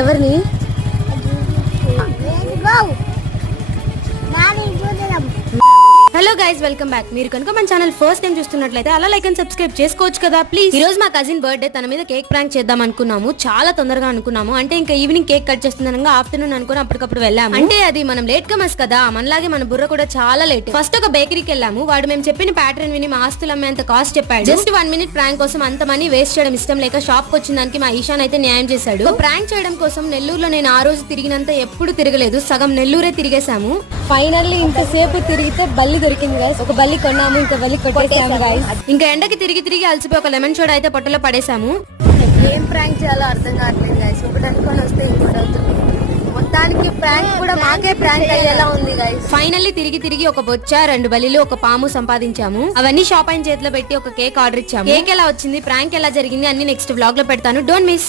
ఎవరిని? Hello guys, welcome back. మీరు కనుక మన ఛానల్ ఫస్ట్ టైం చూస్తున్నట్లయితే అలా లైక్ అండ్ సబ్స్క్రైబ్ చేసుకోవచ్చు కదా ప్లీజ్. ఈ రోజు మా కజిన్ బర్త్డే, తన మీద కేక్ ప్రాంక్ చేద్దాం అనుకున్నాము. చాలా తొందరగా అనుకున్నాము. అంటే ఇంకా ఈవినింగ్ కేక్ కట్ చేస్తుందనగా ఆఫ్టర్నూన్ అనుకుని అప్పటికప్పుడు వెళ్ళాము. అంటే అది మనం లేట్ కమర్స్ కదా, మనలాగే మన బుర్ర కూడా చాలా లేట్. ఫస్ట్ ఒక బేకరీకి వెళ్ళాము. వాడు మేము చెప్పిన ప్యాటర్న్ విని మా ఆస్తులు అమ్మేంత కాస్ట్ చెప్పాడు. జస్ట్ 1 minute ప్రాంక్ కోసం అంత మనీ వేస్ట్ చేయడం ఇష్టం లేక షాప్ కి వచ్చిన దానికి మా ఈశాన్ అయితే న్యాయం చేశాడు. ప్రాంక్ చేయడం కోసం నెల్లూరులో నేను ఆ రోజు తిరిగినంత ఎప్పుడు తిరగలేదు. సగం నెల్లూరే తిరిగేశాము. ఫైనల్లీ ఇంతసేపు తిరిగితే బల్లి దొరికింది గైస్. ఒక బల్లి కొన్నాము, ఇంకా బల్లి కొట్టేసాము గైస్. ఇంకా ఎండకి తిరిగి తిరిగి అలసిపోయి ఒక లెమన్ సోడా అయితే పొట్టలో పడేసాము. ఏం ప్రాంక్ చేయాలో అర్థం కావట్లేదు గైస్. ఒకటి అనుకొని వస్తే ఇంకోటి అవుతుంది. మొత్తానికి ప్రాంక్ కూడా మాకే ప్రాంక్ అయ్యేలా ఉంది గైస్. ఫైనల్లీ తిరిగి తిరిగి ఒక బొచ్చ, 2 బల్లిలు, ఒక పాము సంపాదించాము. అవన్నీ షాప్ అయిన చేతిలో పెట్టి ఒక కేక్ ఆర్డర్ ఇచ్చాము. కేక్ ఎలా వచ్చింది, ప్రాంక్ ఎలా జరిగింది అన్ని నెక్స్ట్ వ్లాగ్ లో పెడతాను. Don't miss.